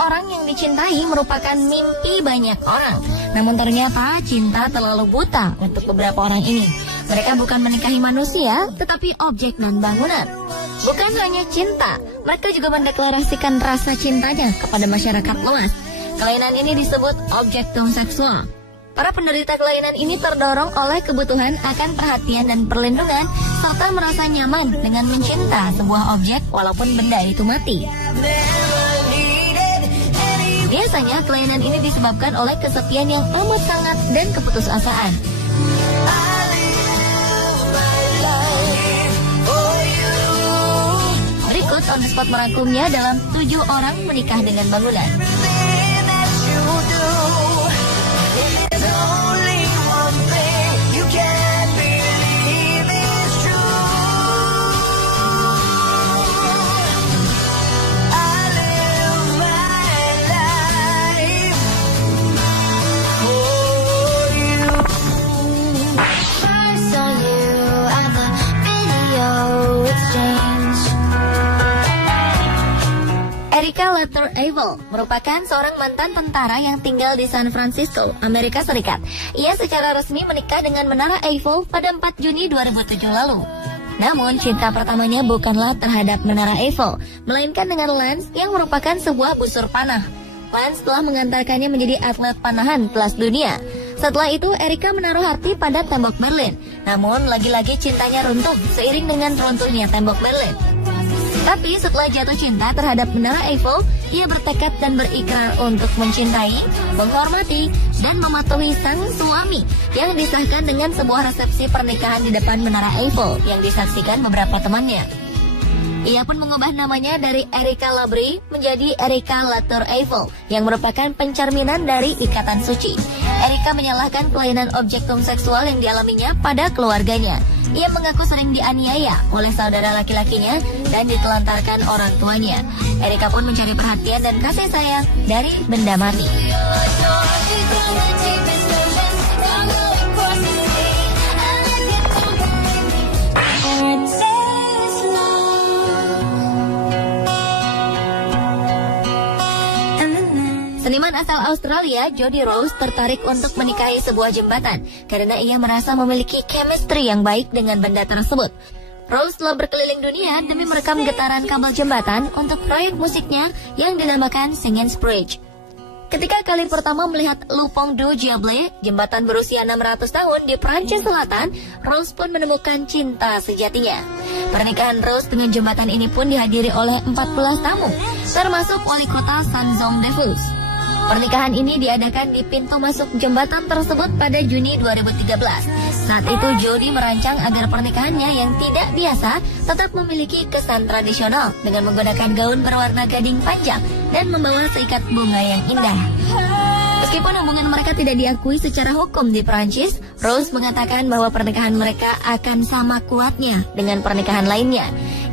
orang yang dicintai merupakan mimpi banyak orang. Namun ternyata cinta terlalu buta untuk beberapa orang ini. Mereka bukan menikahi manusia, tetapi objek dan bangunan. Bukan hanya cinta, mereka juga mendeklarasikan rasa cintanya kepada masyarakat luas. Kelainan ini disebut objektum seksual. Para penderita kelainan ini terdorong oleh kebutuhan akan perhatian dan perlindungan, serta merasa nyaman dengan mencinta sebuah objek walaupun benda itu mati. Biasanya kelainan ini disebabkan oleh kesepian yang amat sangat dan keputusasaan. Berikut on the spot merangkumnya dalam 7 orang menikah dengan bangunan. Erika Luther Eiffel merupakan seorang mantan tentara yang tinggal di San Francisco, Amerika Serikat. Ia secara resmi menikah dengan Menara Eiffel pada 4 Juni 2007 lalu. Namun, cinta pertamanya bukanlah terhadap Menara Eiffel, melainkan dengan Lance yang merupakan sebuah busur panah. Lance telah mengantarkannya menjadi atlet panahan kelas dunia. Setelah itu, Erika menaruh hati pada tembok Berlin. Namun, lagi-lagi cintanya runtuh seiring dengan runtuhnya tembok Berlin. Tapi setelah jatuh cinta terhadap Menara Eiffel, ia bertekad dan berikrar untuk mencintai, menghormati, dan mematuhi sang suami yang disahkan dengan sebuah resepsi pernikahan di depan Menara Eiffel yang disaksikan beberapa temannya. Ia pun mengubah namanya dari Erika Labrie menjadi Erika Luther Eiffel yang merupakan pencerminan dari ikatan suci. Erika menyalahkan kelainan objektum seksual yang dialaminya pada keluarganya. Ia mengaku sering dianiaya oleh saudara laki-lakinya dan ditelantarkan orang tuanya. Erika pun mencari perhatian dan kasih sayang dari benda mati. Seniman asal Australia, Jody Rose, tertarik untuk menikahi sebuah jembatan karena ia merasa memiliki chemistry yang baik dengan benda tersebut. Rose telah berkeliling dunia demi merekam getaran kabel jembatan untuk proyek musiknya yang dinamakan Singen's Bridge. Ketika kali pertama melihat Le Pont du Diable, jembatan berusia 600 tahun di Prancis Selatan, Rose pun menemukan cinta sejatinya. Pernikahan Rose dengan jembatan ini pun dihadiri oleh 14 tamu, termasuk wali kota Saint-Jean-de-Luz. Pernikahan ini diadakan di pintu masuk jembatan tersebut pada Juni 2013. Saat itu Jody merancang agar pernikahannya yang tidak biasa tetap memiliki kesan tradisional dengan menggunakan gaun berwarna gading panjang dan membawa seikat bunga yang indah. Meskipun hubungan mereka tidak diakui secara hukum di Prancis, Rose mengatakan bahwa pernikahan mereka akan sama kuatnya dengan pernikahan lainnya.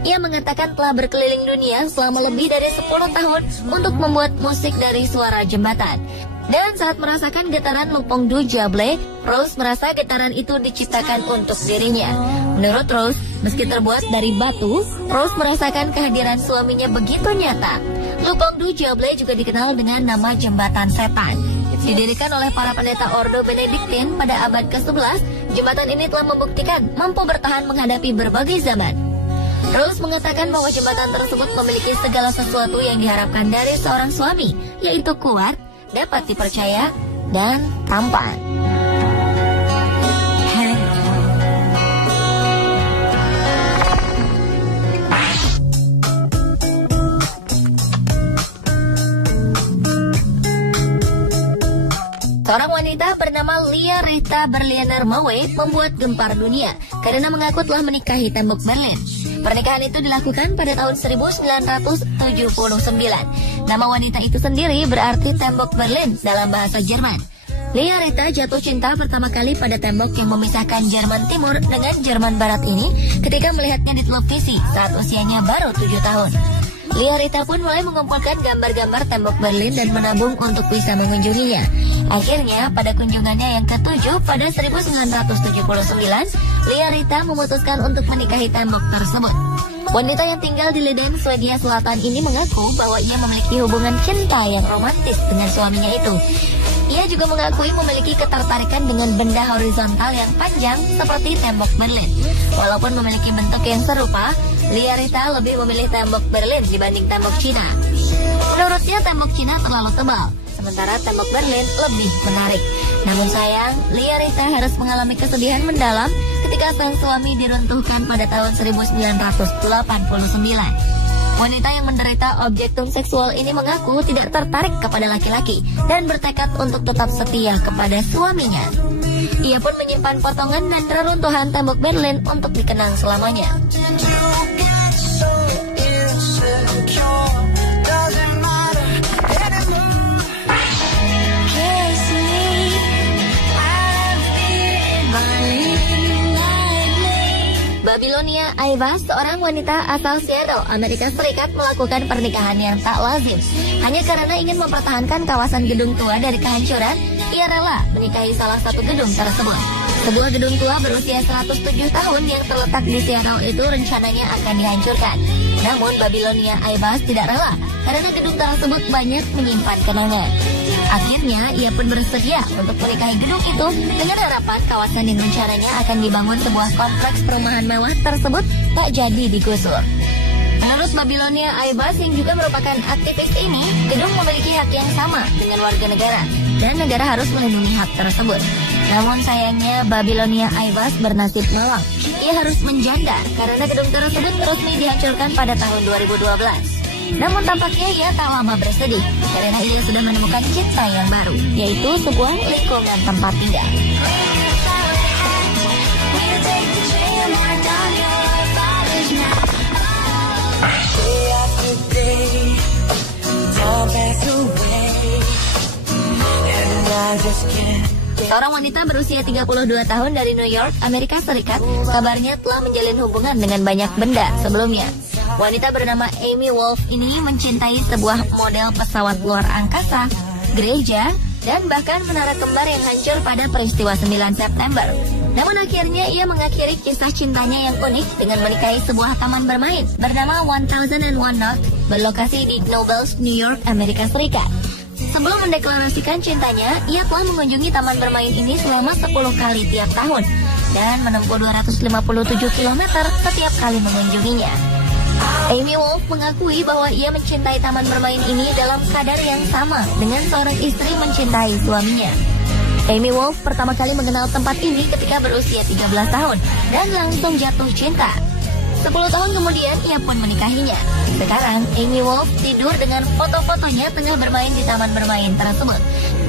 Ia mengatakan telah berkeliling dunia selama lebih dari 10 tahun untuk membuat musik dari suara jembatan. Dan saat merasakan getaran Le Pont du Diable, Rose merasa getaran itu diciptakan untuk dirinya. Menurut Rose, meski terbuat dari batu, Rose merasakan kehadiran suaminya begitu nyata. Le Pont du Diable juga dikenal dengan nama Jembatan Setan. Didirikan oleh para pendeta Ordo Benediktin pada abad ke-11, jembatan ini telah membuktikan mampu bertahan menghadapi berbagai zaman. Rose mengatakan bahwa jembatan tersebut memiliki segala sesuatu yang diharapkan dari seorang suami, yaitu kuat, dapat dipercaya, dan tampan. Seorang wanita bernama Lia Rita Berliner Maue membuat gempar dunia karena mengaku telah menikahi tembok Berlin. Pernikahan itu dilakukan pada tahun 1979. Nama wanita itu sendiri berarti tembok Berlin dalam bahasa Jerman. Lia Rita jatuh cinta pertama kali pada tembok yang memisahkan Jerman Timur dengan Jerman Barat ini ketika melihatnya di televisi saat usianya baru 7 tahun. Lia Rita pun mulai mengumpulkan gambar-gambar tembok Berlin dan menabung untuk bisa mengunjunginya. Akhirnya, pada kunjungannya yang ke-7 pada 1979, Lia Rita memutuskan untuk menikahi tembok tersebut. Wanita yang tinggal di Leiden, Swedia Selatan ini mengaku bahwa ia memiliki hubungan cinta yang romantis dengan suaminya itu. Ia juga mengakui memiliki ketertarikan dengan benda horizontal yang panjang seperti tembok Berlin. Walaupun memiliki bentuk yang serupa, Liarita lebih memilih tembok Berlin dibanding tembok Cina. Menurutnya tembok Cina terlalu tebal, sementara tembok Berlin lebih menarik. Namun sayang, Liarita harus mengalami kesedihan mendalam ketika sang suami diruntuhkan pada tahun 1989. Wanita yang menderita objektum seksual ini mengaku tidak tertarik kepada laki-laki dan bertekad untuk tetap setia kepada suaminya. Ia pun menyimpan potongan dan reruntuhan tembok Berlin untuk dikenang selamanya. Babilonia Aiva, seorang wanita asal Seattle, Amerika Serikat, melakukan pernikahan yang tak lazim. Hanya karena ingin mempertahankan kawasan gedung tua dari kehancuran, ia rela menikahi salah satu gedung tersebut. Sebuah gedung tua berusia 107 tahun yang terletak di Seattle itu rencananya akan dihancurkan. Namun Babilonia Aiva tidak rela karena gedung tersebut banyak menyimpan kenangan. Akhirnya ia pun bersedia untuk menikahi gedung itu dengan harapan kawasan yang rencananya akan dibangun sebuah kompleks perumahan mewah tersebut tak jadi digusur. Menurut Babilonia Aiva yang juga merupakan aktivis ini, gedung memiliki hak yang sama dengan warga negara dan negara harus melindungi hak tersebut. Namun sayangnya Babilonia Aiva bernasib malang. Ia harus menjanda karena gedung tersebut resmi dihancurkan pada tahun 2012. Namun tampaknya ia tak lama bersedih karena ia sudah menemukan cinta yang baru, yaitu sebuah lingkungan tempat tinggal. Seorang wanita berusia 32 tahun dari New York, Amerika Serikat, kabarnya telah menjalin hubungan dengan banyak benda sebelumnya. Wanita bernama Amy Wolf ini mencintai sebuah model pesawat luar angkasa, gereja, dan bahkan menara kembar yang hancur pada peristiwa 9 September. Namun akhirnya ia mengakhiri kisah cintanya yang unik dengan menikahi sebuah taman bermain bernama 1001 Note berlokasi di Nobles, New York, Amerika Serikat. Sebelum mendeklarasikan cintanya, ia telah mengunjungi taman bermain ini selama 10 kali tiap tahun dan menempuh 257 km setiap kali mengunjunginya. Amy Wolf mengakui bahwa ia mencintai taman bermain ini dalam kadar yang sama dengan seorang istri mencintai suaminya. Amy Wolf pertama kali mengenal tempat ini ketika berusia 13 tahun dan langsung jatuh cinta. 10 tahun kemudian ia pun menikahinya. Sekarang Amy Wolf tidur dengan foto-fotonya tengah bermain di taman bermain tersebut.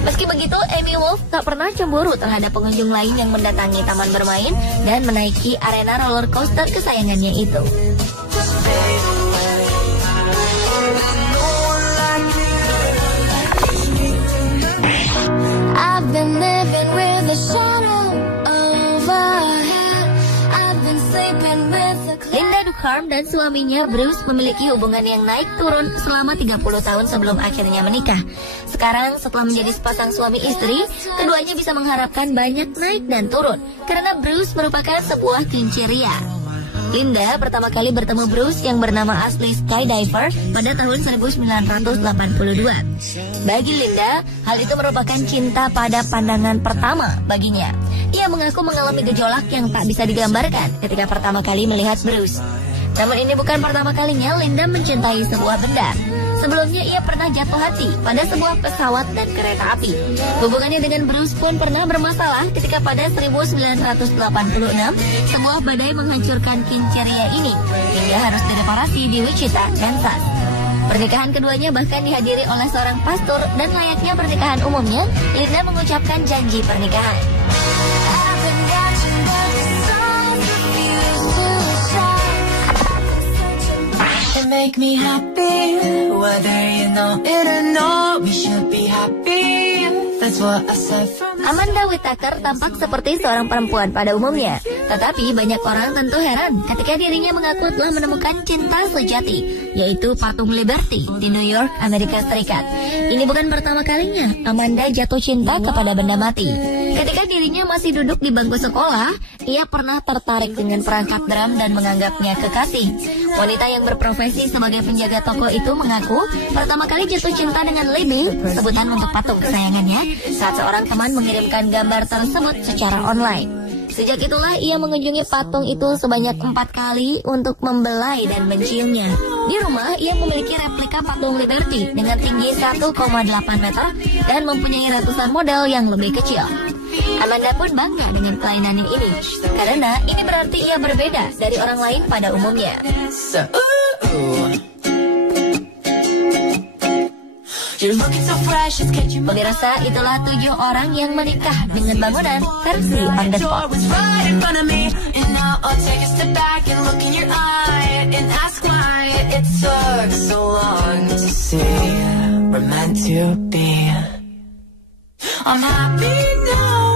Meski begitu, Amy Wolf tak pernah cemburu terhadap pengunjung lain yang mendatangi taman bermain dan menaiki arena roller coaster kesayangannya itu. Linda Ducharme dan suaminya Bruce memiliki hubungan yang naik turun selama 30 tahun sebelum akhirnya menikah. Sekarang setelah menjadi sepasang suami istri, keduanya bisa mengharapkan banyak naik dan turun karena Bruce merupakan sebuah kelinci ria. Linda pertama kali bertemu Bruce yang bernama asli skydiver pada tahun 1982. Bagi Linda, hal itu merupakan cinta pada pandangan pertama baginya. Ia mengaku mengalami gejolak yang tak bisa digambarkan ketika pertama kali melihat Bruce. Namun ini bukan pertama kalinya Linda mencintai sebuah benda. Sebelumnya ia pernah jatuh hati pada sebuah pesawat dan kereta api. Hubungannya dengan Bruce pun pernah bermasalah ketika pada 1986 sebuah badai menghancurkan kinceria ini hingga harus direparasi di Wichita, Kansas. Pernikahan keduanya bahkan dihadiri oleh seorang pastor dan layaknya pernikahan umumnya, Linda mengucapkan janji pernikahan. Make me happy, whether you know it or not, we should be happy. That's what I said from Amanda Whittaker tampak seperti seorang perempuan pada umumnya, tetapi banyak orang tentu heran ketika dirinya mengaku telah menemukan cinta sejati, yaitu patung Liberty di New York, Amerika Serikat. Ini bukan pertama kalinya Amanda jatuh cinta kepada benda mati. Ketika dirinya masih duduk di bangku sekolah, ia pernah tertarik dengan perangkat drum dan menganggapnya kekasih. Wanita yang berprofesi sebagai penjaga toko itu mengaku pertama kali jatuh cinta dengan Libby, sebutan untuk patung kesayangannya, saat seorang teman mengirimkan gambar tersebut secara online. Sejak itulah ia mengunjungi patung itu sebanyak 4 kali untuk membelai dan menciumnya. Di rumah, ia memiliki replika patung Liberty dengan tinggi 1,8 meter dan mempunyai ratusan model yang lebih kecil. Amanda pun bangga dengan kelainannya ini, karena ini berarti ia berbeda dari orang lain pada umumnya. Pemirsa, itulah 7 orang yang menikah dengan bangunan versi on the spot. I'm happy now.